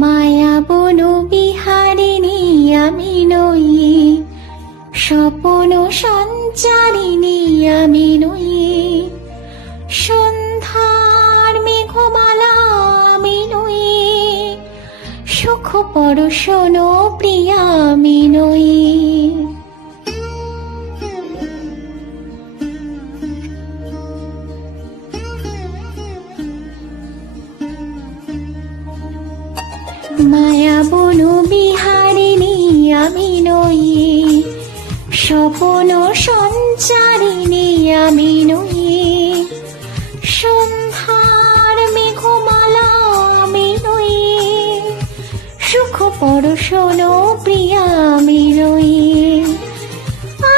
মায়া বন বিহারিণী আমি নই, স্বপ্ন সঞ্চারিণী আমি নই, সন্ধ্যার মেঘমালা আমি নই, সুখ পরশন প্রিয়া আমি নই। মায়া বন বিহারিণী আমি নই, স্বপ্ন সঞ্চারিণী আমি নই, সন্ধ্যার মেঘমালা আমি নই, সুখ পরশন প্রিয়া আমি নই।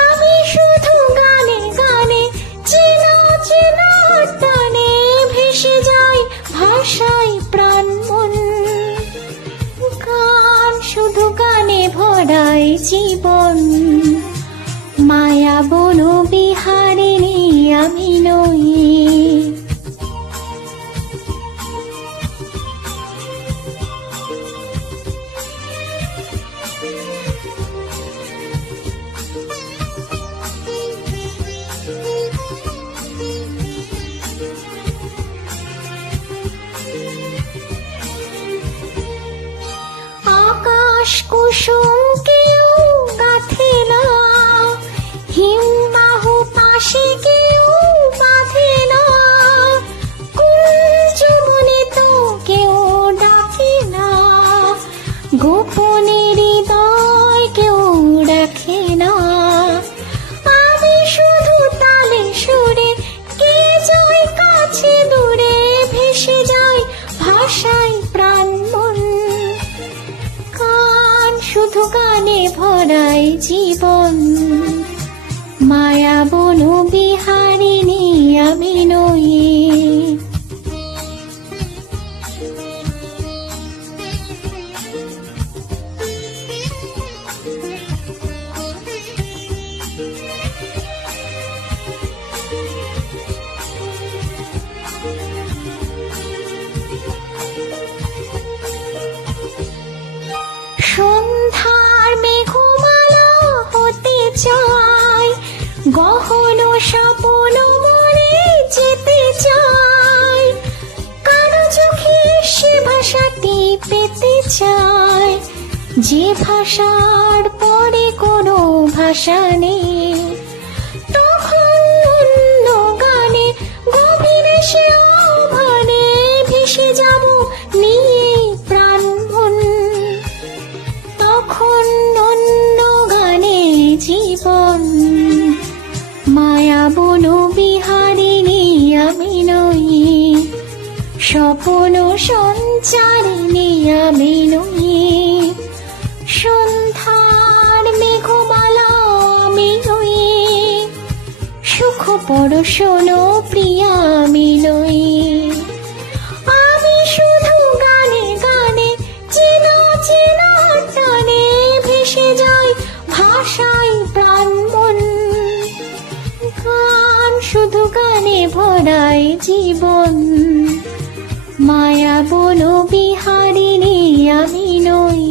আমি শুধু গানে গানে চেনা চেনা টানে ভেসে যাই ভাষায় প্রাণ মন, গান শুধু গানে ভরাই জীবন। মায়া বন বিহারিণী আমি নই। আকাশ কুসুম কেউ গাথে না, হিমবাহু পাশে কেউ বাঁধে না, কুঞ্জ বনে তো কেউ ডাকে না, গোপনে হৃদয় কেউ রাখে না। আমি শুধু তালে সুরে কে যায় কাছে দূরে ভেসে যায় ভাষায় প্রাণ মন, গান শুধু গানে ভরাই জীবন। মায়া বন বিহারিণী আমি নই। সন্ধ্যার মেঘমালা হতে চাই, গহন স্বপ্ন মনে যেতে চাই, কারো চোখে সে ভাষাটি পেতে চাই, যে ভাষার পরে কোনো ভাষা নেই। তখন অন্য গানে গভীরে সে আহ্বানে ভেসে যাব নিয়ে প্রাণ মন, তখন অন্য গানে জীবন। মায়া বন বিহারিণী আমি নই, স্বপ্ন সঞ্চারিণী আমি নই, সন্ধ্যার মেঘমালা আমি নই, সুখ পরশন প্রিয়া আমি নই। আমি শুধু গানে গানে চেনা চেনা টানে ভেসে যাই ভাষায় প্রাণ মন, গান শুধু গানে ভরাই জীবন। মায়া বন বিহারিণী আমি নই।